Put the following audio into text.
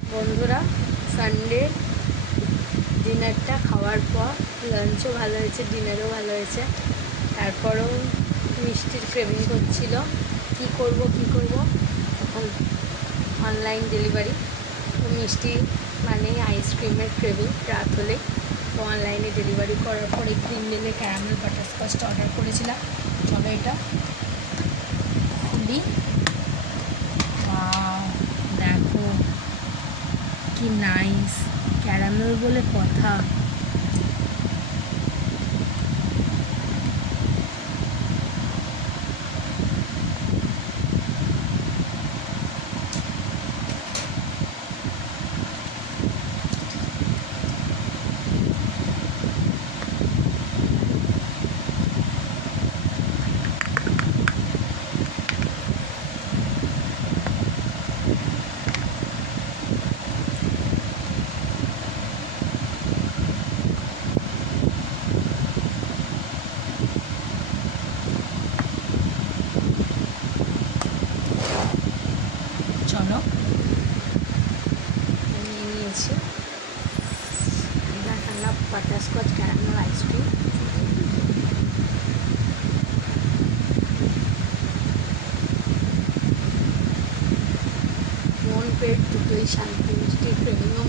বন্ধুরা সানডে ডিনারটা খাওয়ার পর লাঞ্চও ভালো হয়েছে ডিনারও ভালো হয়েছে। তারপরেও মিষ্টির ক্রেভিং করছিল, কি করব কি করব? তখন অনলাইন ডেলিভারি মিষ্টি মানে আইসক্রিমের ক্রেভিং রাত হলে। তো অনলাইনে ডেলিভারি করার পরে ক্রিম মেলে ক্যারামেল বাটারস্কচটা অর্ডার করেছিলাম। চলো এটা খুলি। নাইস ক্যারামেল বলে কথা। আমি নিয়ে নিয়েছি ঠান্ডা বাটারস্কচ ক্যারামেল আইসক্রিম পেট দুটোই শান্তি মিষ্টি খাওয়ালো